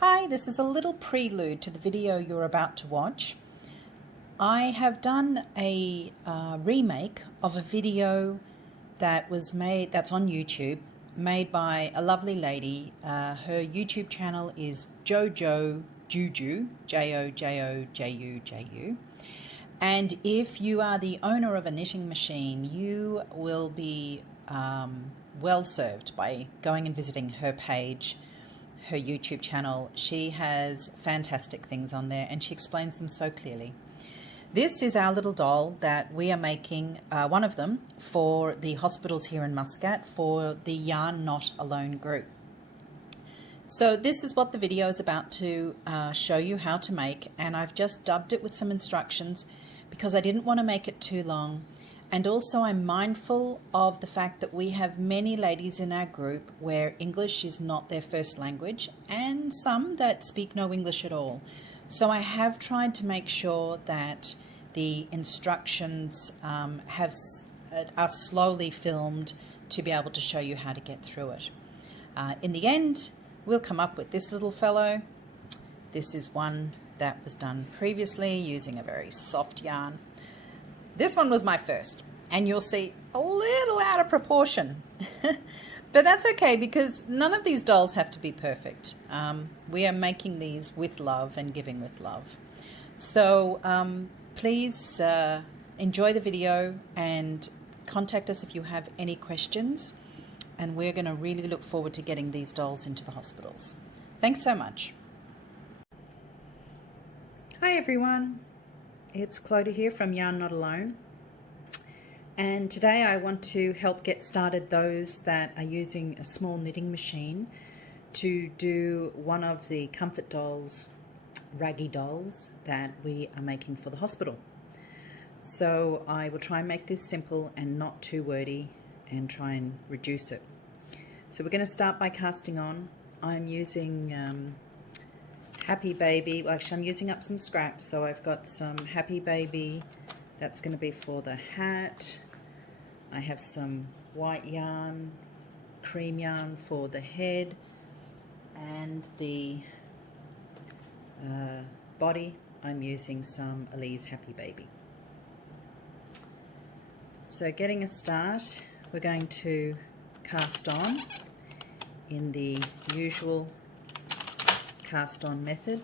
Hi, this is a little prelude to the video you're about to watch. I have done a remake of a video that was made, that's on YouTube, made by a lovely lady. Her YouTube channel is Jojo Juju, Jojojuju. And if you are the owner of a knitting machine, you will be well served by going and visiting her page, her YouTube channel. She has fantastic things on there and she explains them so clearly. This is our little doll that we are making, one of them, for the hospitals here in Muscat for the Yarn Knot Alone group. So this is what the video is about to show you how to make, and I've just dubbed it with some instructions because I didn't want to make it too long. And also I'm mindful of the fact that we have many ladies in our group where English is not their first language and some that speak no English at all. So I have tried to make sure that the instructions are slowly filmed to be able to show you how to get through it. In the end, we'll come up with this little fellow. This is one that was done previously using a very soft yarn. This one was my first, and you'll see a little out of proportion. But that's okay because none of these dolls have to be perfect. We are making these with love and giving with love. So please enjoy the video and contact us if you have any questions. And we're going to really look forward to getting these dolls into the hospitals. Thanks so much. Hi everyone. It's Clodagh here from Yarn Knot Alone, and today I want to help get started those that are using a small knitting machine to do one of the comfort dolls, raggy dolls, that we are making for the hospital. So I will try and make this simple and not too wordy and try and reduce it. So we're going to start by casting on. I'm using Happy Baby. Well, actually I'm using up some scraps, so I've got some Happy Baby. That's going to be for the hat. I have some white yarn, cream yarn for the head, and the body I'm using some Elise Happy Baby. So getting a start, we're going to cast on in the usual cast on method.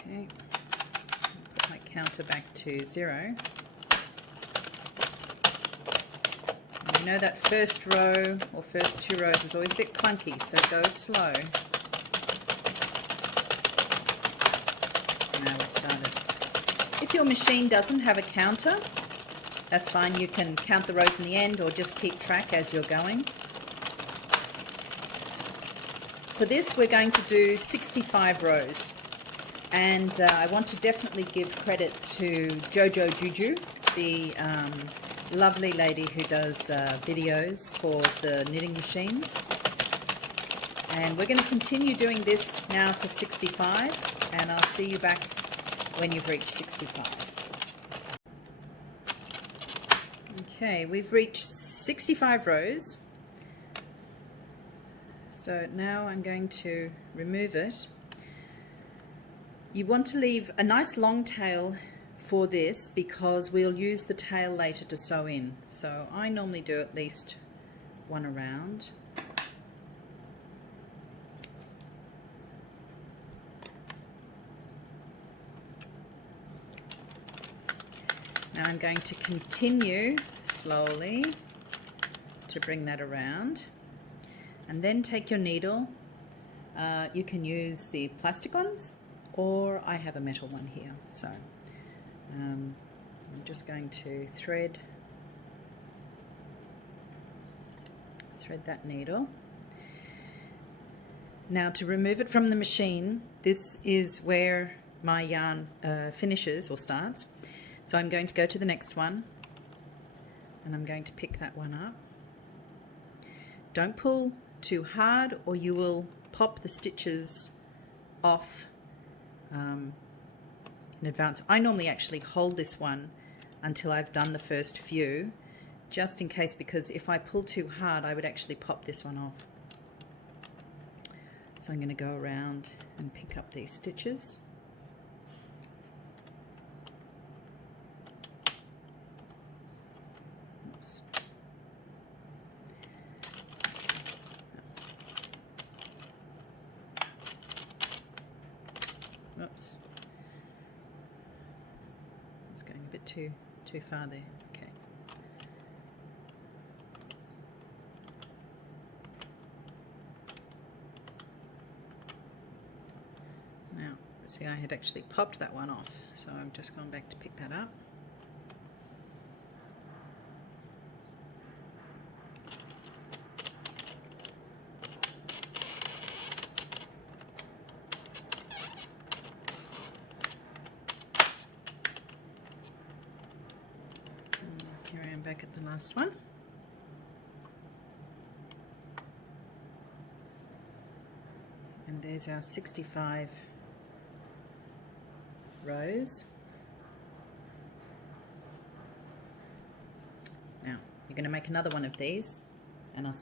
Okay, put my counter back to 0. You know that first row or first 2 rows is always a bit clunky, so go slow. Now we've started. If your machine doesn't have a counter, that's fine. You can count the rows in the end or just keep track as you're going. For this, we're going to do 65 rows. And I want to definitely give credit to Jojo Juju, the lovely lady who does videos for the knitting machines. And we're going to continue doing this now for 65, and I'll see you back when you've reached 65. Okay, we've reached 65 rows. So now I'm going to remove it. You want to leave a nice long tail for this because we'll use the tail later to sew in. So I normally do at least one around. Now I'm going to continue slowly to bring that around, and then take your needle. You can use the plastic ones, or I have a metal one here. So I'm just going to thread that needle. Now to remove it from the machine, this is where my yarn finishes or starts. So I'm going to go to the next one, and I'm going to pick that one up. Don't pull too hard or you will pop the stitches off in advance. I normally actually hold this one until I've done the first few, just in case, because if I pull too hard I would actually pop this one off. So I'm going to go around and pick up these stitches. Oops. Oops. It's going a bit too far there. Okay. Now, see, I had actually popped that one off, so I'm just going back to pick that up. Here I am back at the last one. And there's our 65 rows. Now you're going to make another one of these, and I'll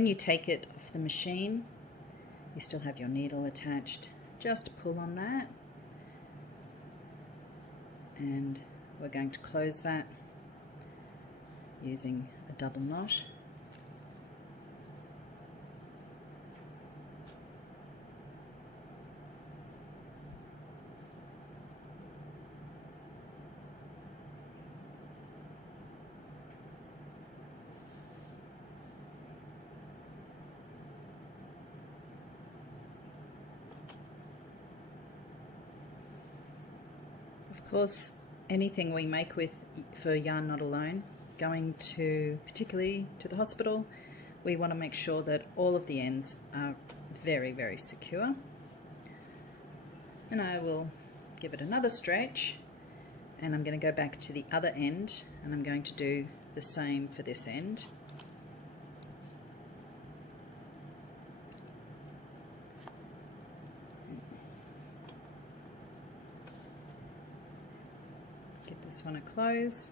when you take it off the machine, you still have your needle attached. Just pull on that, and we're going to close that using a double knot. Of course, anything we make for Yarn Knot Alone, going to particularly to the hospital, we want to make sure that all of the ends are very, very secure. And I will give it another stretch, and I'm going to go back to the other end, and I'm going to do the same for this end. Give this one a close.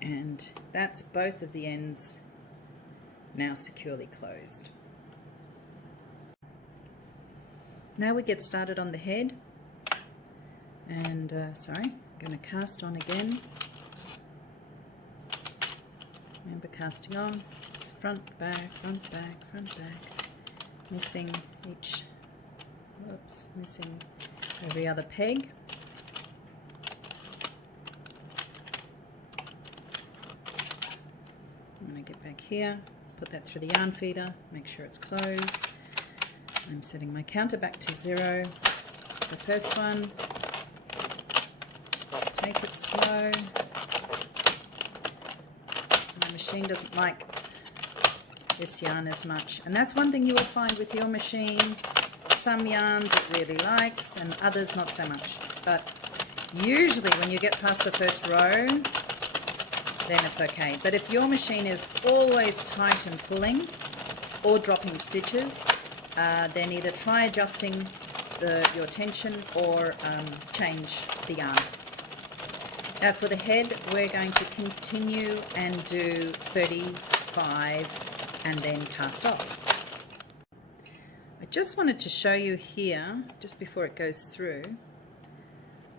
And that's both of the ends now securely closed. Now we get started on the head, and sorry, I'm going to cast on again. Remember casting on, it's front, back, front, back, front, back, missing each, whoops, missing every other peg. back here, put that through the yarn feeder, make sure it's closed. I'm setting my counter back to 0. The first one, take it slow. My machine doesn't like this yarn as much, and that's one thing you will find with your machine. Some yarns it really likes and others not so much, but usually when you get past the first row, then it's okay. But if your machine is always tight and pulling or dropping stitches, then either try adjusting your tension or change the yarn. Now for the head, we're going to continue and do 35 and then cast off. I just wanted to show you here, just before it goes through,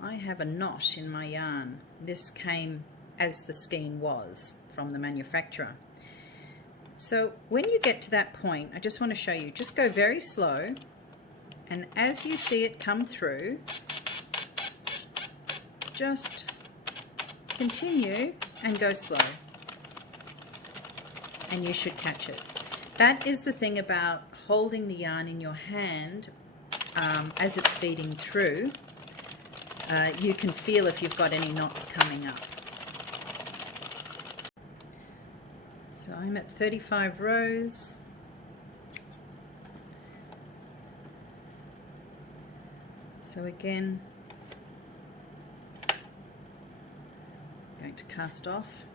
I have a knot in my yarn. This came as the skein was from the manufacturer. So when you get to that point, I just want to show you, just go very slow, and as you see it come through, just continue and go slow, and you should catch it. That is the thing about holding the yarn in your hand as it's feeding through. You can feel if you've got any knots coming up. So I'm at 35 rows. So again, I'm going to cast off.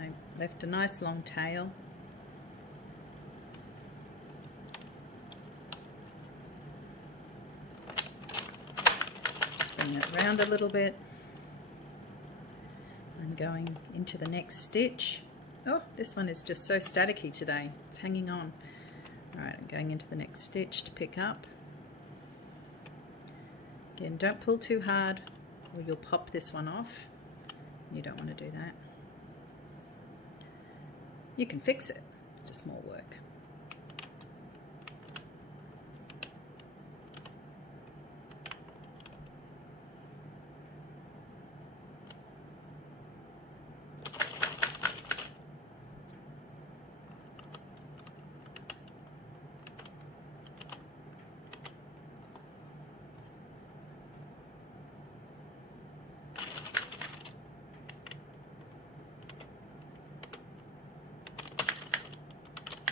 I left a nice long tail. Bring it round a little bit. I'm going into the next stitch. Oh, this one is just so staticky today. It's hanging on. Alright, I'm going into the next stitch to pick up. Again, don't pull too hard or you'll pop this one off. You don't want to do that. You can fix it. It's just more work.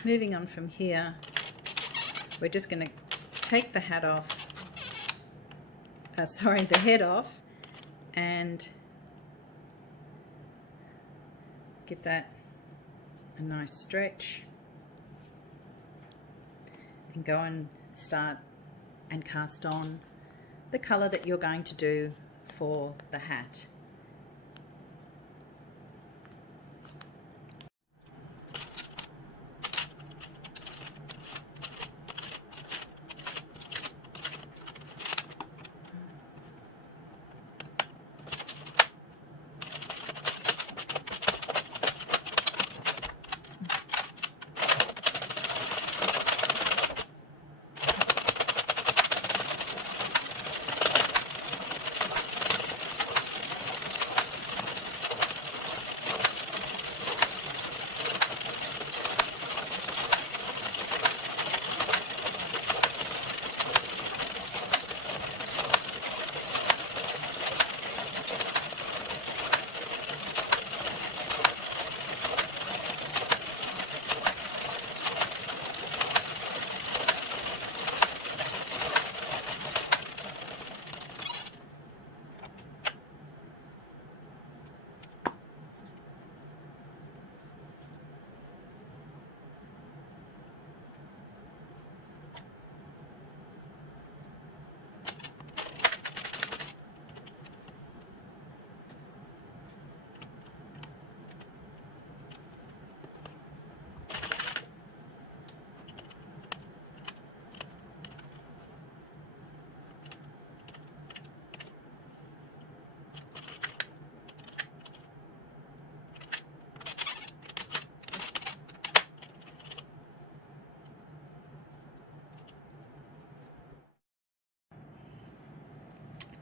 Moving on from here, we're just going to take the hat off, the head off, and give that a nice stretch, and go and start and cast on the colour that you're going to do for the hat.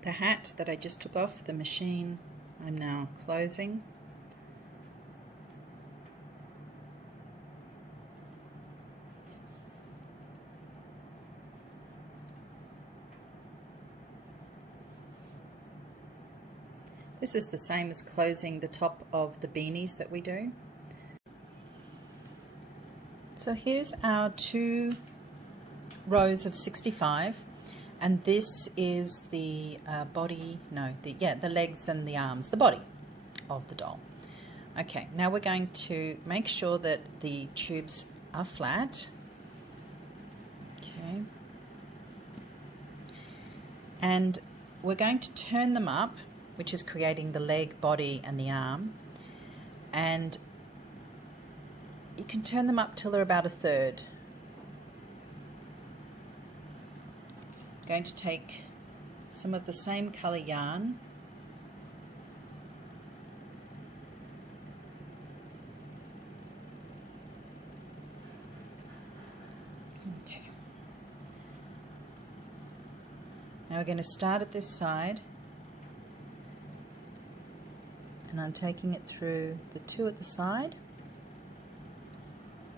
the hat that I just took off the machine, I'm now closing. This is the same as closing the top of the beanies that we do. So here's our 2 rows of 65, and this is the body, no, the legs and the arms, the body of the doll. Okay, now we're going to make sure that the tubes are flat. Okay. And we're going to turn them up, which is creating the leg, body, and the arm. And you can turn them up till they're about 1/3. I'm going to take some of the same colour yarn. Okay. Now we're going to start at this side. And I'm taking it through the 2 at the side.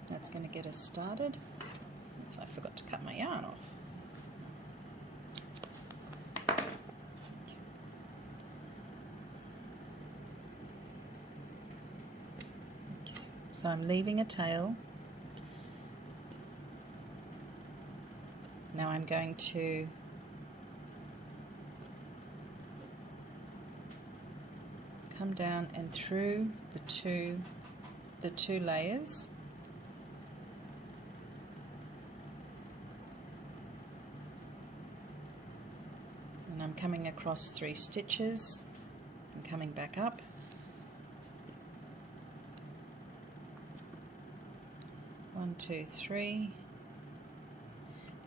That's going to get us started. So I forgot to cut my yarn off. Okay. So I'm leaving a tail. Now I'm going to come down and through the two layers. And I'm coming across 3 stitches and coming back up. One, two, three.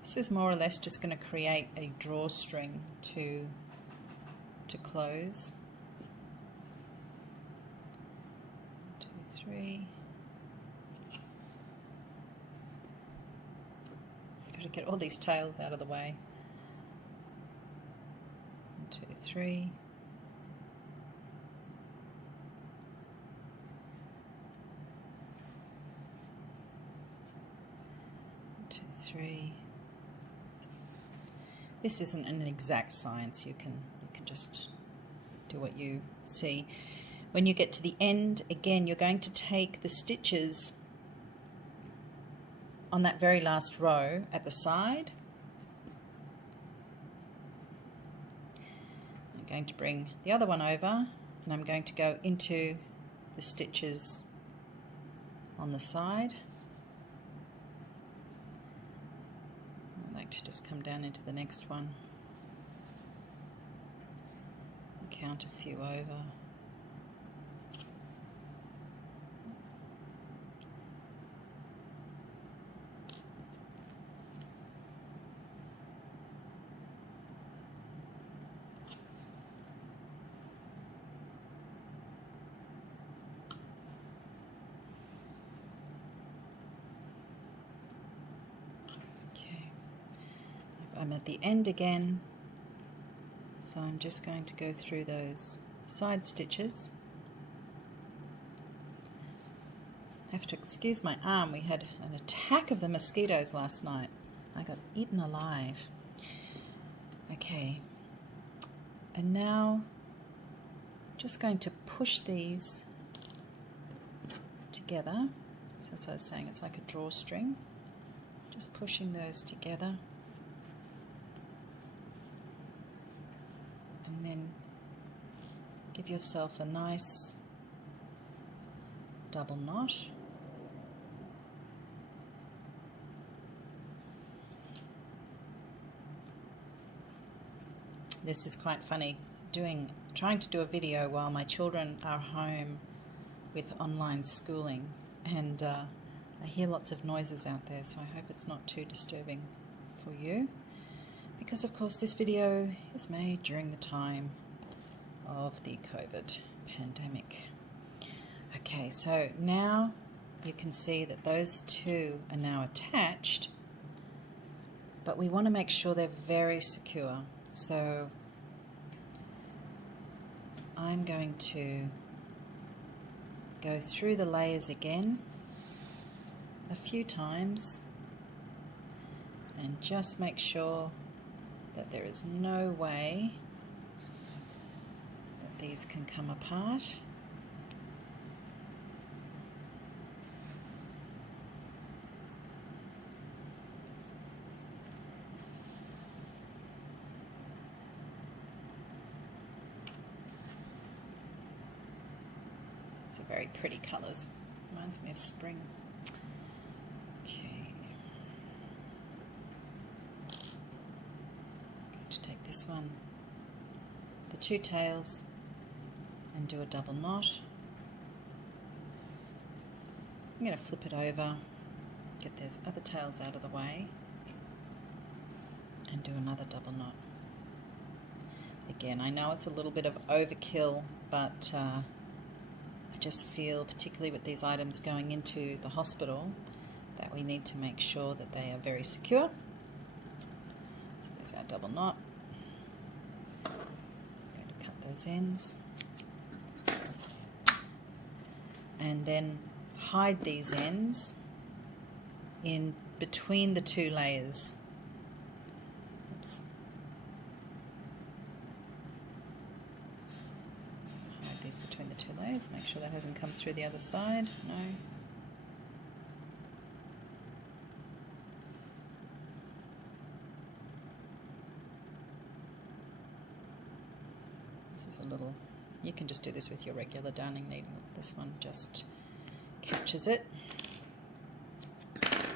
This is more or less just going to create a drawstring to close. 1, 2, 3. Got to get all these tails out of the way. 1, 2, 3. 1, 2, 3. This isn't an exact science. You can just do what you see. When you get to the end, again, you're going to take the stitches on that very last row at the side. I'm going to bring the other one over, and I'm going to go into the stitches on the side. I'd like to just come down into the next one and count a few over. I'm at the end again, so I'm just going to go through those side stitches. I have to excuse my arm. We had an attack of the mosquitoes last night. I got eaten alive. Okay, and now I'm just going to push these together. So as I was saying, it's like a drawstring. Just pushing those together. And then give yourself a nice double knot. This is quite funny, trying to do a video while my children are home with online schooling, and I hear lots of noises out there, so I hope it's not too disturbing for you. Because of course this video is made during the time of the COVID pandemic. Okay, so now you can see that those two are now attached, but we want to make sure they're very secure. So I'm going to go through the layers again a few times and just make sure that there is no way that these can come apart. These are very pretty colours, reminds me of spring. Okay. I'm going to take this one, the two tails, and do a double knot. I'm going to flip it over, get those other tails out of the way, and do another double knot. Again, I know it's a little bit of overkill, but I just feel, particularly with these items going into the hospital, that we need to make sure that they are very secure. So there's our double knot. I'm going to cut those ends. And then hide these ends in between the two layers. Oops. Hide these between the two layers, make sure that hasn't come through the other side. No. This is a little, you can just do this with your regular darning needle. This one just captures it. Okay.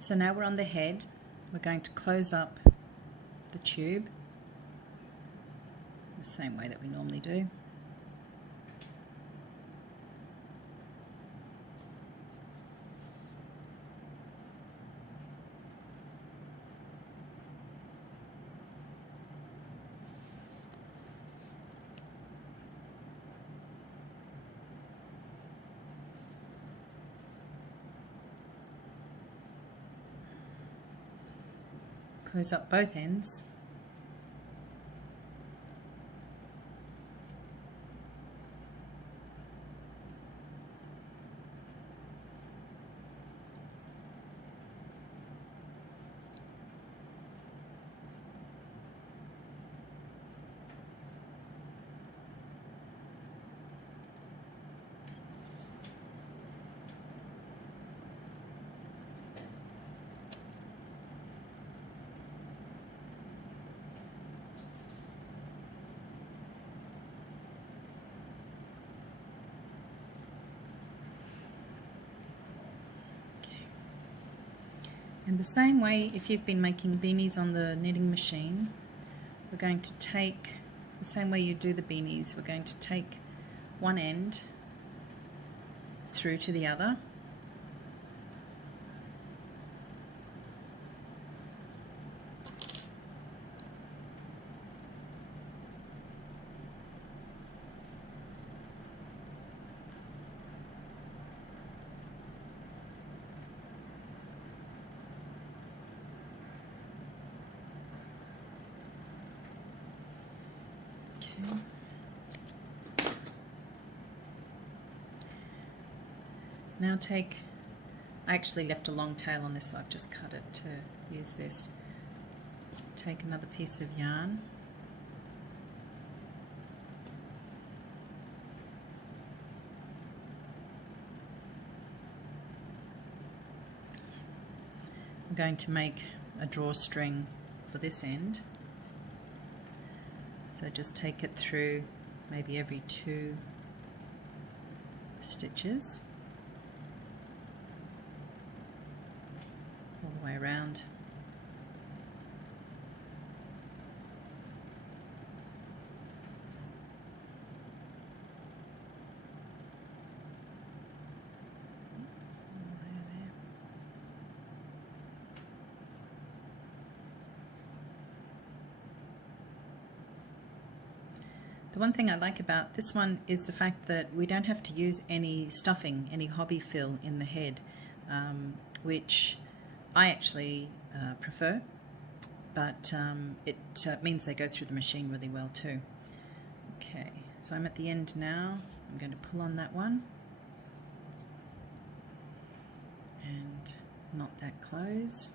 So now we're on the head. We're going to close up the tube the same way that we normally do. Close up both ends. And the same way, if you've been making beanies on the knitting machine, we're going to take, the same way you do the beanies, we're going to take one end through to the other. Now take, I actually left a long tail on this, so I've just cut it to use this. Take another piece of yarn. I'm going to make a drawstring for this end. So just take it through maybe every 2 stitches. All the way around. The one thing I like about this one is the fact that we don't have to use any stuffing, any hobby fill in the head, which I actually prefer, but it means they go through the machine really well too. Okay, so I'm at the end now. I'm going to pull on that one and knot that close.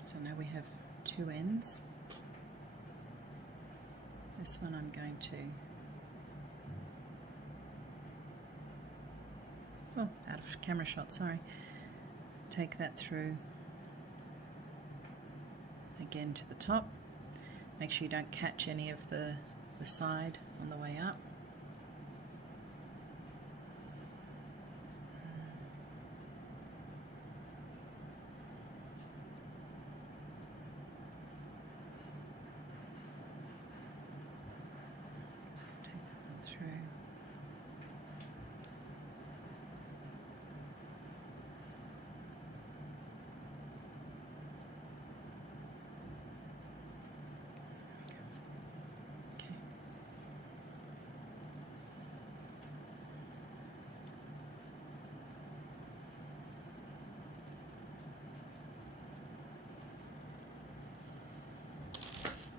So now we have 2 ends. This one I'm going to, oh, out of camera shot, sorry. Take that through again to the top. Make sure you don't catch any of the side on the way up.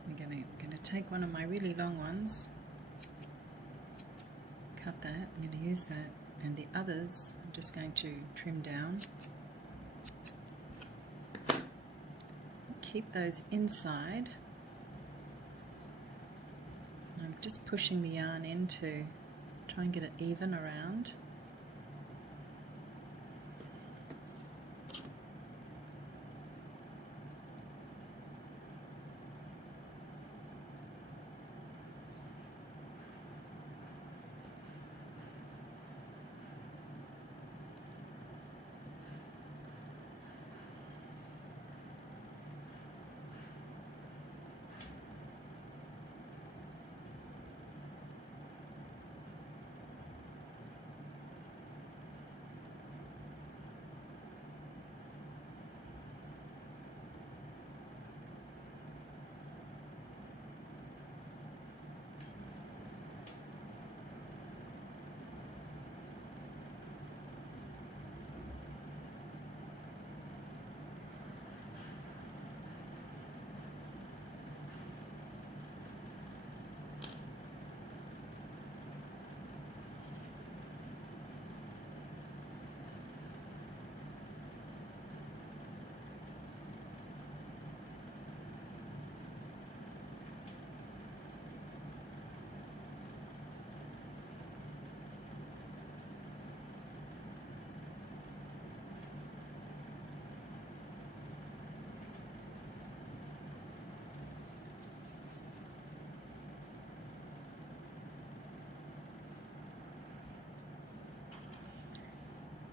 I'm going to take one of my really long ones, cut that, I'm going to use that, and the others I'm just going to trim down. Keep those inside. I'm just pushing the yarn in to try and get it even around.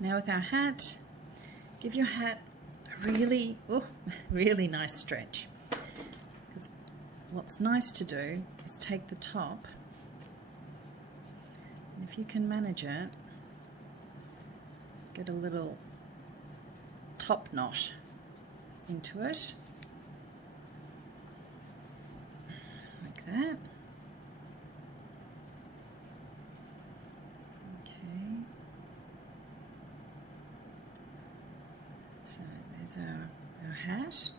Now with our hat, give your hat a really, really nice stretch. Because what's nice to do is take the top, and if you can manage it, get a little top knot into it, like that. Okay. So there's our hat.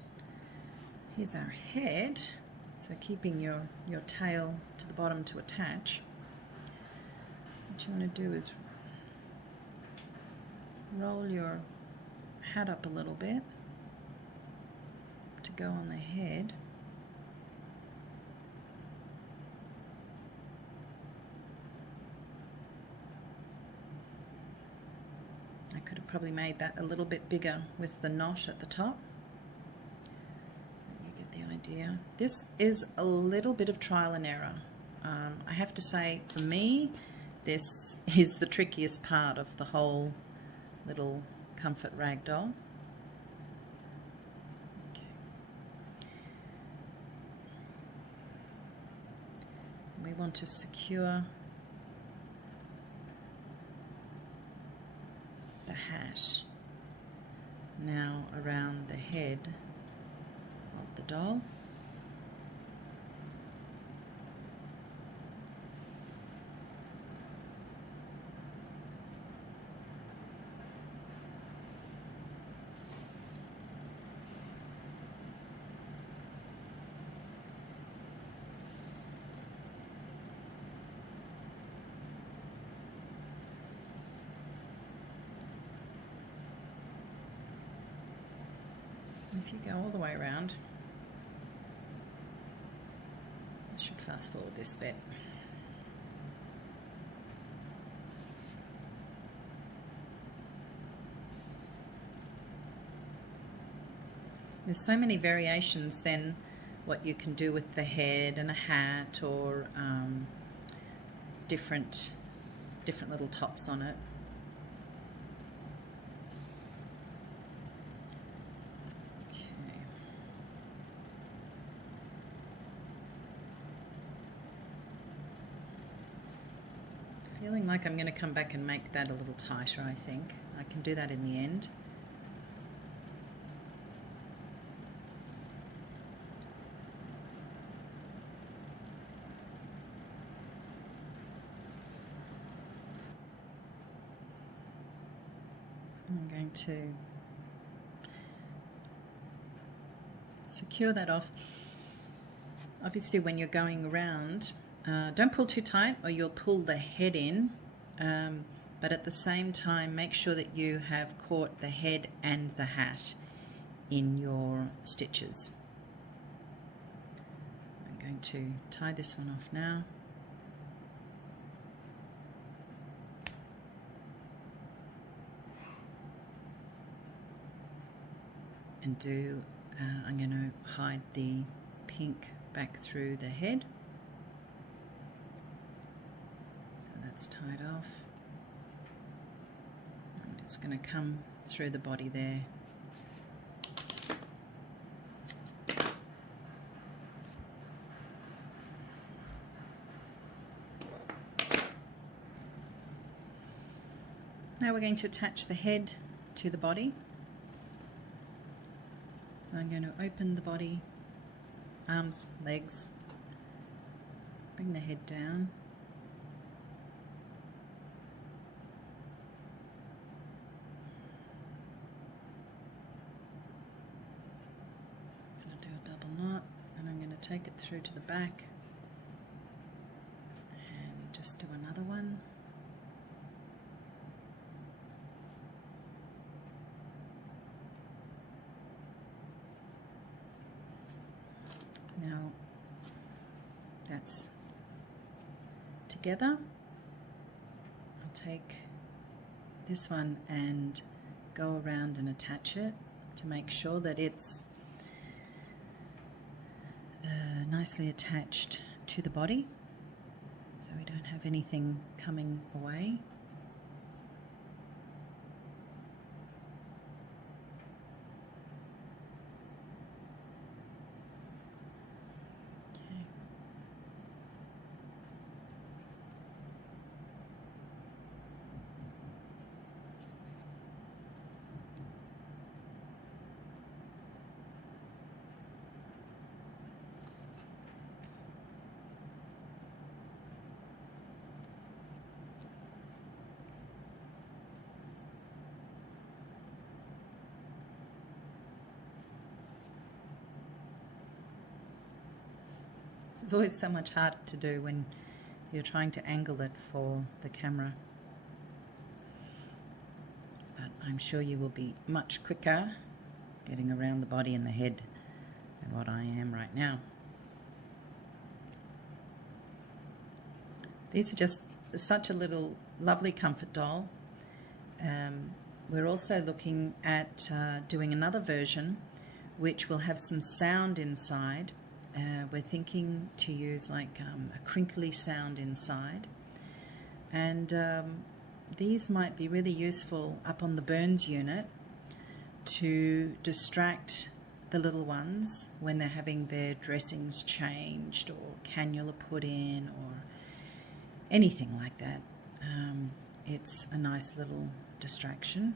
Here's our head. So keeping your tail to the bottom to attach. What you want to do is roll your hat up a little bit to go on the head. I could have probably made that a little bit bigger with the knot at the top. You get the idea. This is a little bit of trial and error. I have to say, for me, this is the trickiest part of the whole little comfort rag doll. Okay. We want to secure the hat now around the head of the doll. If you go all the way around, I should fast forward this bit. There's so many variations then what you can do with the head and a hat, or different little tops on it. Feeling like I'm going to come back and make that a little tighter, I think. I can do that in the end. I'm going to secure that off. Obviously when you're going around, don't pull too tight or you'll pull the head in, but at the same time make sure that you have caught the head and the hat in your stitches. I'm going to tie this one off now. And I'm going to hide the pink back through the head. That's tied off. I'm just going to come through the body there. Now we're going to attach the head to the body. So I'm going to open the body, arms, legs, bring the head down. Take it through to the back and just do another one. Now that's together. I'll take this one and go around and attach it to make sure that it's nicely attached to the body, so we don't have anything coming away. It's always so much harder to do when you're trying to angle it for the camera. But I'm sure you will be much quicker getting around the body and the head than what I am right now. These are just such a little lovely comfort doll. We're also looking at doing another version which will have some sound inside. We're thinking to use like a crinkly sound inside, and these might be really useful up on the burns unit to distract the little ones when they're having their dressings changed or cannula put in or anything like that. It's a nice little distraction.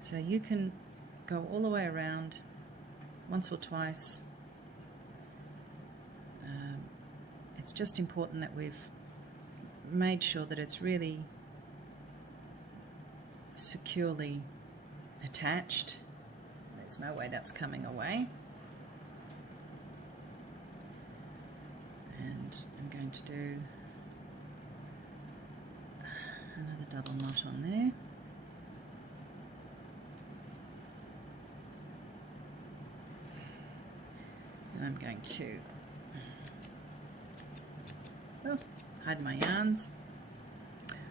So you can go all the way around once or twice. It's just important that we've made sure that it's really securely attached. There's no way that's coming away. And I'm going to do another double knot on there. And I'm going to hide my yarns.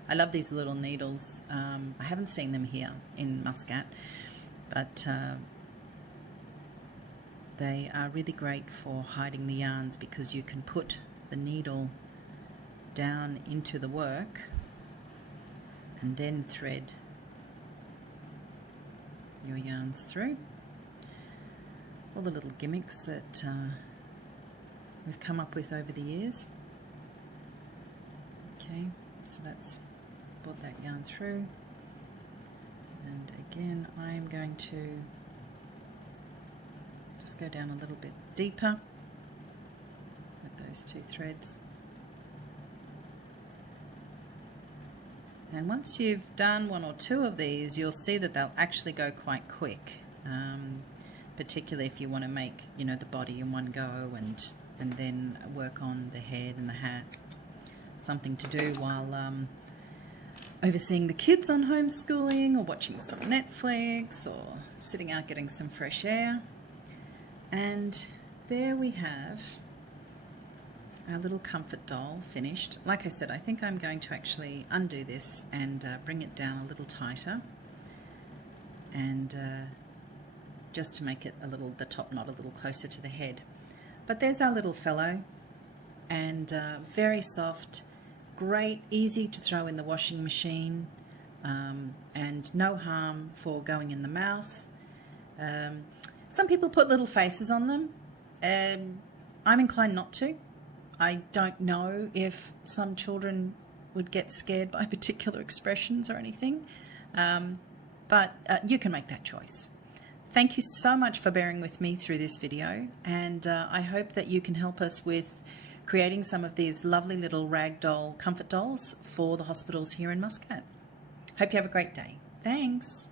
I love these little needles. I haven't seen them here in Muscat, but they are really great for hiding the yarns because you can put the needle down into the work and then thread your yarns through. All the little gimmicks that we've come up with over the years. Okay, so that's pulled that yarn through, and again I'm going to just go down a little bit deeper with those two threads. And once you've done one or two of these, you'll see that they'll actually go quite quick, particularly if you want to make, you know, the body in one go and then work on the head and the hat. Something to do while overseeing the kids on homeschooling or watching some Netflix or sitting out getting some fresh air. And there we have our little comfort doll finished. Like I said, I think I'm going to actually undo this and bring it down a little tighter, and just to make it the top knot a little closer to the head. But there's our little fellow, and very soft, great, easy to throw in the washing machine, and no harm for going in the mouth. Some people put little faces on them. I'm inclined not to. I don't know if some children would get scared by particular expressions or anything, but you can make that choice. Thank you so much for bearing with me through this video, and I hope that you can help us with creating some of these lovely little ragdoll comfort dolls for the hospitals here in Muscat. Hope you have a great day. Thanks.